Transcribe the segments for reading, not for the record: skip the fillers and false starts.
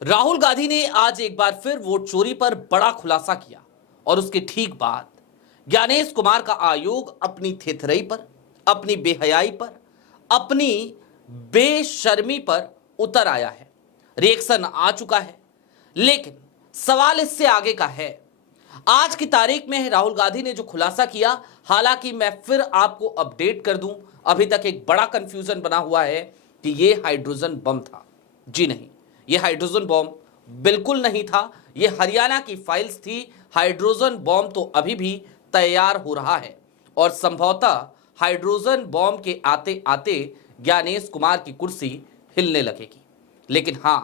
राहुल गांधी ने आज एक बार फिर वोट चोरी पर बड़ा खुलासा किया और उसके ठीक बाद ज्ञानेश कुमार का आयोग अपनी थेथरई पर, अपनी बेहयाई पर, अपनी बेशर्मी पर उतर आया है। रिएक्शन आ चुका है, लेकिन सवाल इससे आगे का है। आज की तारीख में राहुल गांधी ने जो खुलासा किया, हालांकि मैं फिर आपको अपडेट कर दूं, अभी तक एक बड़ा कंफ्यूजन बना हुआ है कि यह हाइड्रोजन बम था। जी नहीं, यह हाइड्रोजन बम बिल्कुल नहीं था। यह हरियाणा की फाइल्स थी। हाइड्रोजन बम तो अभी भी तैयार हो रहा है और संभवतः हाइड्रोजन बम के आते आते ज्ञानेश कुमार की कुर्सी हिलने लगेगी। लेकिन हां,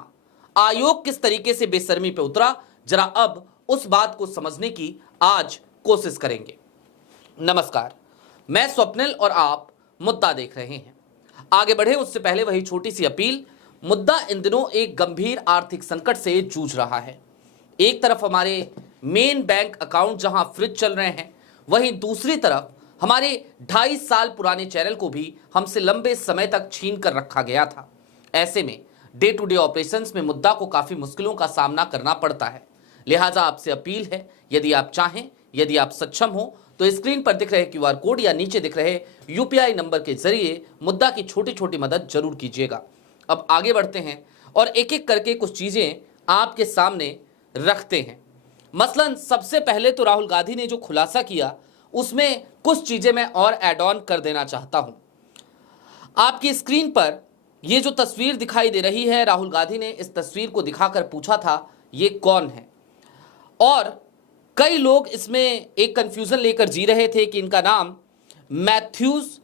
आयोग किस तरीके से बेशर्मी पे उतरा, जरा अब उस बात को समझने की आज कोशिश करेंगे। नमस्कार, मैं स्वप्निल और आप मुद्दा देख रहे हैं। आगे बढ़े उससे पहले वही छोटी सी अपील। मुद्दा इन दिनों एक गंभीर आर्थिक संकट से जूझ रहा है। एक तरफ हमारे मेन बैंक अकाउंट जहां फ्रिज चल रहे हैं, वहीं दूसरी तरफ हमारे 2.5 साल पुराने चैनल को भी हमसे लंबे समय तक छीन कर रखा गया था। ऐसे में डे टू डे ऑपरेशंस में मुद्दा को काफी मुश्किलों का सामना करना पड़ता है। लिहाजा आपसे अपील है, यदि आप चाहें, यदि आप सक्षम हो, तो स्क्रीन पर दिख रहे क्यूआर कोड या नीचे दिख रहे यूपीआई नंबर के जरिए मुद्दा की छोटी छोटी मदद जरूर कीजिएगा। अब आगे बढ़ते हैं और एक एक करके कुछ चीजें आपके सामने रखते हैं। मसलन सबसे पहले तो राहुल गांधी ने जो खुलासा किया, उसमें कुछ चीजें मैं और ऐड ऑन कर देना चाहता हूं। आपकी स्क्रीन पर यह जो तस्वीर दिखाई दे रही है, राहुल गांधी ने इस तस्वीर को दिखाकर पूछा था ये कौन है, और कई लोग इसमें एक कंफ्यूजन लेकर जी रहे थे कि इनका नाम मैथ्यूज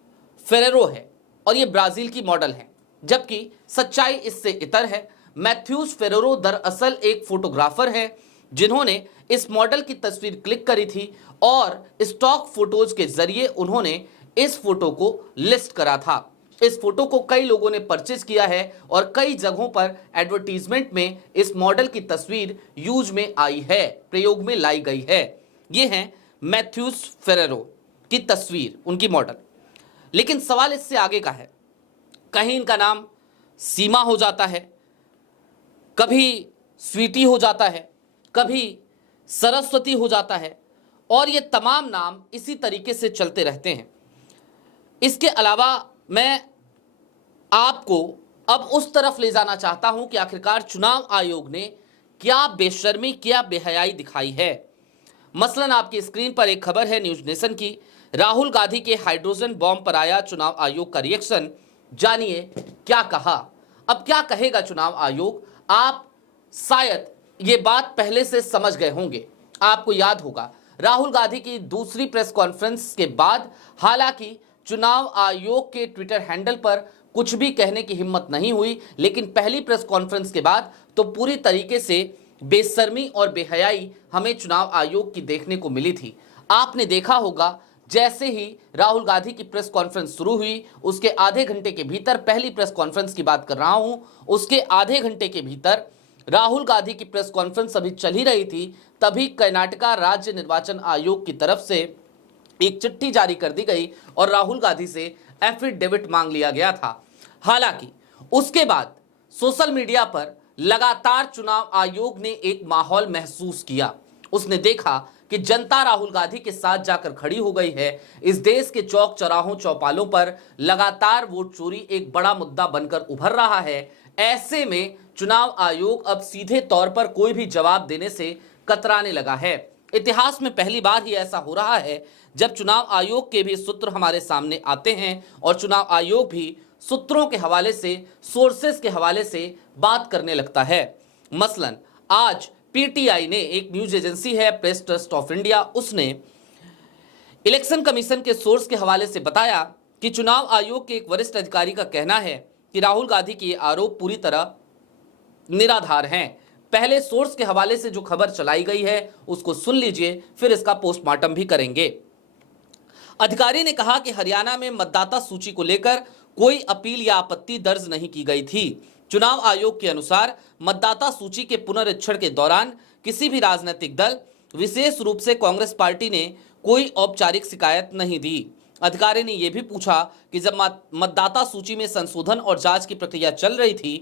फेरेरो है और ये ब्राजील की मॉडल है, जबकि सच्चाई इससे इतर है। मैथ्यूज फेरेरो दरअसल एक फोटोग्राफर है जिन्होंने इस मॉडल की तस्वीर क्लिक करी थी और स्टॉक फोटोज के जरिए उन्होंने इस फोटो को लिस्ट करा था। इस फोटो को कई लोगों ने परचेज किया है और कई जगहों पर एडवर्टीजमेंट में इस मॉडल की तस्वीर यूज में आई है, प्रयोग में लाई गई है। ये है मैथ्यूज फेरेरो की तस्वीर, उनकी मॉडल। लेकिन सवाल इससे आगे का है। कहीं इनका नाम सीमा हो जाता है, कभी स्वीटी हो जाता है, कभी सरस्वती हो जाता है, और ये तमाम नाम इसी तरीके से चलते रहते हैं। इसके अलावा मैं आपको अब उस तरफ ले जाना चाहता हूं कि आखिरकार चुनाव आयोग ने क्या बेशर्मी, क्या बेहयाई दिखाई है। मसलन आपकी स्क्रीन पर एक खबर है न्यूज नेशन की। राहुल गांधी के हाइड्रोजन बॉम्ब पर आया चुनाव आयोग का रिएक्शन, जानिए क्या कहा। अब क्या कहेगा चुनाव आयोग, आप शायद ये बात पहले से समझ गए होंगे। आपको याद होगा राहुल गांधी की दूसरी प्रेस कॉन्फ्रेंस के बाद हालांकि चुनाव आयोग के ट्विटर हैंडल पर कुछ भी कहने की हिम्मत नहीं हुई, लेकिन पहली प्रेस कॉन्फ्रेंस के बाद तो पूरी तरीके से बेशर्मी और बेहयाई हमें चुनाव आयोग की देखने को मिली थी। आपने देखा होगा जैसे ही राहुल गांधी की प्रेस कॉन्फ्रेंस शुरू हुई, उसके आधे घंटे के भीतर, पहली प्रेस कॉन्फ्रेंस की बात कर रहा हूं, उसके आधे घंटे के भीतर राहुल गांधी की प्रेस कॉन्फ्रेंस अभी चल ही रही थी, तभी कर्नाटक राज्य निर्वाचन आयोग की तरफ से एक चिट्ठी जारी कर दी गई और राहुल गांधी से एफिडेविट मांग लिया गया था। हालांकि उसके बाद सोशल मीडिया पर लगातार चुनाव आयोग ने एक माहौल महसूस किया। उसने देखा कि जनता राहुल गांधी के साथ जाकर खड़ी हो गई है। इस देश के चौक चौराहों चौपालों पर लगातार वोट चोरी एक बड़ा मुद्दा बनकर उभर रहा है। ऐसे में चुनाव आयोग अब सीधे तौर पर कोई भी जवाब देने से कतराने लगा है। इतिहास में पहली बार ही ऐसा हो रहा है जब चुनाव आयोग के भी सूत्र हमारे सामने आते हैं और चुनाव आयोग भी सूत्रों के हवाले से, सोर्सेस के हवाले से बात करने लगता है। मसलन आज पीटीआई ने, एक न्यूज एजेंसी है प्रेस ट्रस्ट ऑफ इंडिया, उसने इलेक्शन कमीशन के सोर्स के हवाले से बताया कि चुनाव आयोग के एक वरिष्ठ अधिकारी का कहना है कि राहुल गांधी के आरोप पूरी तरह निराधार हैं। पहले सोर्स के हवाले से जो खबर चलाई गई है उसको सुन लीजिए, फिर इसका पोस्टमार्टम भी करेंगे। अधिकारी ने कहा कि हरियाणा में मतदाता सूची को लेकर कोई अपील या आपत्ति दर्ज नहीं की गई थी। चुनाव आयोग के अनुसार मतदाता सूची के पुनरीक्षण के दौरान किसी भी राजनीतिक दल, विशेष रूप से कांग्रेस पार्टी ने कोई औपचारिक शिकायत नहीं दी। अधिकारी ने यह भी पूछा कि जब मतदाता सूची में संशोधन और जांच की प्रक्रिया चल रही थी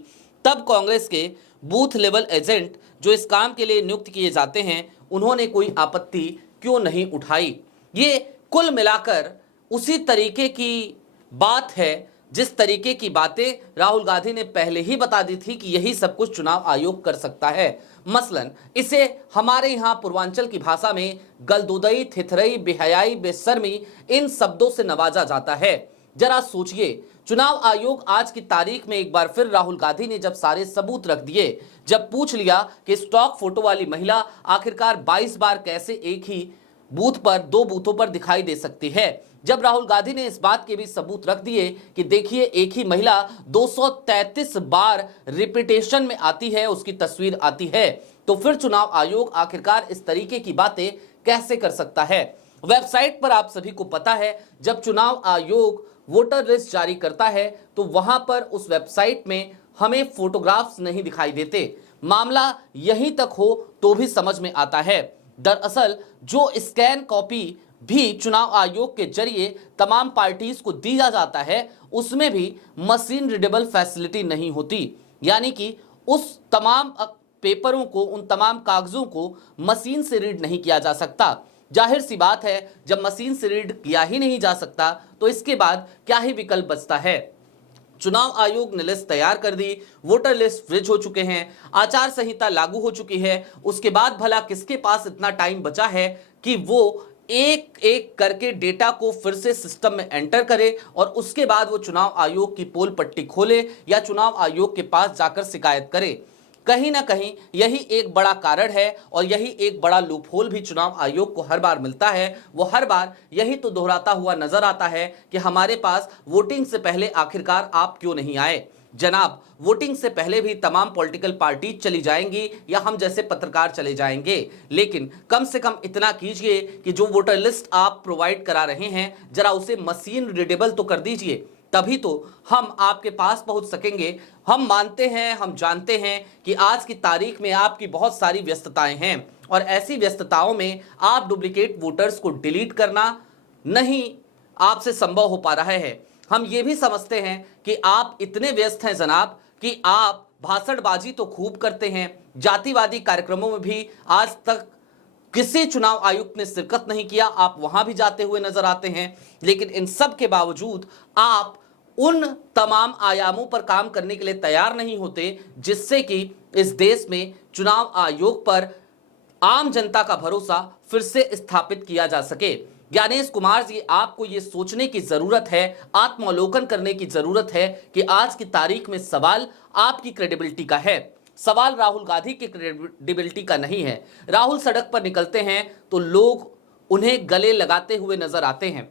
तब कांग्रेस के बूथ लेवल एजेंट जो इस काम के लिए नियुक्त किए जाते हैं, उन्होंने कोई आपत्ति क्यों नहीं उठाई। ये कुल मिलाकर उसी तरीके की बात है जिस तरीके की बातें राहुल गांधी ने पहले ही बता दी थी कि यही सब कुछ चुनाव आयोग कर सकता है। मसलन इसे हमारे यहाँ पूर्वांचल की भाषा में गलदुदई, थिथरई, बेहयाई, बेशर्मी इन शब्दों से नवाजा जाता है। जरा सोचिए, चुनाव आयोग आज की तारीख में एक बार फिर राहुल गांधी ने जब सारे सबूत रख दिए, जब पूछ लिया कि स्टॉक फोटो वाली महिला आखिरकार 22 बार कैसे एक ही बूथ पर, 2 बूथों पर दिखाई दे सकती है, जब राहुल गांधी ने इस बात के भी सबूत रख दिए कि देखिए एक ही महिला 233 बार रिपीटेशन में आती है, उसकी तस्वीर आती है, तो फिर चुनाव आयोग आखिरकार इस तरीके की बातें कैसे कर सकता है। वेबसाइट पर आप सभी को पता है, जब चुनाव आयोग वोटर लिस्ट जारी करता है तो वहां पर उस वेबसाइट में हमें फोटोग्राफ्स नहीं दिखाई देते। मामला यहीं तक हो तो भी समझ में आता है। दरअसल जो स्कैन कॉपी भी चुनाव आयोग के जरिए तमाम पार्टीज को दिया जाता है, उसमें भी मशीन रीडेबल फैसिलिटी नहीं होती, यानी कि उस तमाम पेपरों को, उन तमाम कागजों को मशीन से रीड नहीं किया जा सकता। जाहिर सी बात है, जब मशीन से रीड किया ही नहीं जा सकता तो इसके बाद क्या ही विकल्प बचता है। चुनाव आयोग ने लिस्ट तैयार कर दी, वोटर लिस्ट फ्रिज हो चुके हैं, आचार संहिता लागू हो चुकी है, उसके बाद भला किसके पास इतना टाइम बचा है कि वो एक एक करके डेटा को फिर से सिस्टम में एंटर करे और उसके बाद वो चुनाव आयोग की पोल पट्टी खोले या चुनाव आयोग के पास जाकर शिकायत करे। कहीं ना कहीं यही एक बड़ा कारण है और यही एक बड़ा लूपहोल भी चुनाव आयोग को हर बार मिलता है। वो हर बार यही तो दोहराता हुआ नजर आता है कि हमारे पास वोटिंग से पहले आखिरकार आप क्यों नहीं आए। जनाब, वोटिंग से पहले भी तमाम पॉलिटिकल पार्टी चली जाएंगी या हम जैसे पत्रकार चले जाएंगे, लेकिन कम से कम इतना कीजिए कि जो वोटर लिस्ट आप प्रोवाइड करा रहे हैं जरा उसे मशीन रीडेबल तो कर दीजिए, तभी तो हम आपके पास पहुंच सकेंगे। हम मानते हैं, हम जानते हैं कि आज की तारीख में आपकी बहुत सारी व्यस्तताएं हैं और ऐसी व्यस्तताओं में आप डुप्लीकेट वोटर्स को डिलीट करना नहीं आपसे संभव हो पा रहा है। हम ये भी समझते हैं कि आप इतने व्यस्त हैं जनाब कि आप भाषणबाजी तो खूब करते हैं, जातिवादी कार्यक्रमों में भी आज तक किसी चुनाव आयुक्त ने शिरकत नहीं किया, आप वहां भी जाते हुए नजर आते हैं, लेकिन इन सब के बावजूद आप उन तमाम आयामों पर काम करने के लिए तैयार नहीं होते जिससे कि इस देश में चुनाव आयोग पर आम जनता का भरोसा फिर से स्थापित किया जा सके। ज्ञानेश कुमार जी, आपको ये सोचने की जरूरत है, आत्मावलोकन करने की जरूरत है कि आज की तारीख में सवाल आपकी क्रेडिबिलिटी का है, सवाल राहुल गांधी की क्रेडिबिलिटी का नहीं है। राहुल सड़क पर निकलते हैं तो लोग उन्हें गले लगाते हुए नजर आते हैं,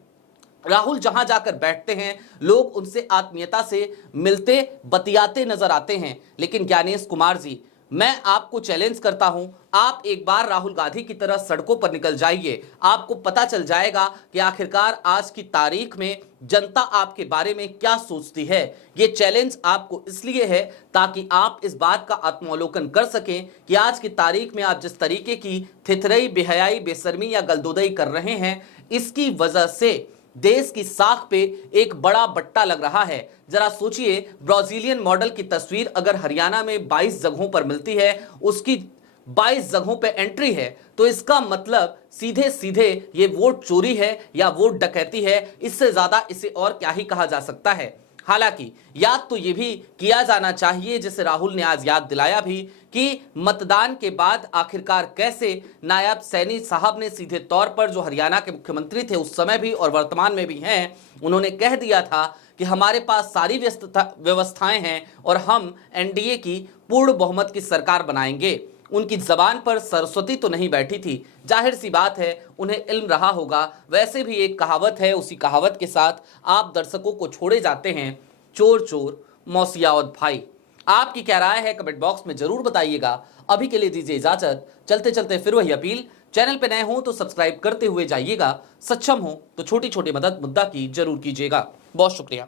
राहुल जहां जाकर बैठते हैं लोग उनसे आत्मीयता से मिलते बतियाते नजर आते हैं। लेकिन ज्ञानेश कुमार जी, मैं आपको चैलेंज करता हूं, आप एक बार राहुल गांधी की तरह सड़कों पर निकल जाइए, आपको पता चल जाएगा कि आखिरकार आज की तारीख में जनता आपके बारे में क्या सोचती है। ये चैलेंज आपको इसलिए है ताकि आप इस बात का आत्मावलोकन कर सकें कि आज की तारीख में आप जिस तरीके की थिथरई, बेहयाई, बेशर्मी या गलदोदई कर रहे हैं, इसकी वजह से देश की साख पे एक बड़ा बट्टा लग रहा है। जरा सोचिए, ब्राजीलियन मॉडल की तस्वीर अगर हरियाणा में 22 जगहों पर मिलती है, उसकी 22 जगहों पे एंट्री है, तो इसका मतलब सीधे सीधे ये वोट चोरी है या वोट डकैती है। इससे ज्यादा इसे और क्या ही कहा जा सकता है। हालांकि याद तो ये भी किया जाना चाहिए, जिसे राहुल ने आज याद दिलाया भी, कि मतदान के बाद आखिरकार कैसे नायब सैनी साहब ने सीधे तौर पर, जो हरियाणा के मुख्यमंत्री थे उस समय भी और वर्तमान में भी हैं, उन्होंने कह दिया था कि हमारे पास सारी व्यवस्थाएं हैं और हम एनडीए की पूर्ण बहुमत की सरकार बनाएंगे। उनकी जबान पर सरस्वती तो नहीं बैठी थी, जाहिर सी बात है उन्हें इल्म रहा होगा। वैसे भी एक कहावत है, उसी कहावत के साथ आप दर्शकों को छोड़े जाते हैं, चोर चोर मौसियावत भाई। आपकी क्या राय है कमेंट बॉक्स में जरूर बताइएगा। अभी के लिए दीजिए इजाजत, चलते चलते फिर वही अपील, चैनल पे नए हो तो सब्सक्राइब करते हुए जाइएगा, सक्षम हो तो छोटी छोटी मदद मुद्दा की जरूर कीजिएगा। बहुत शुक्रिया।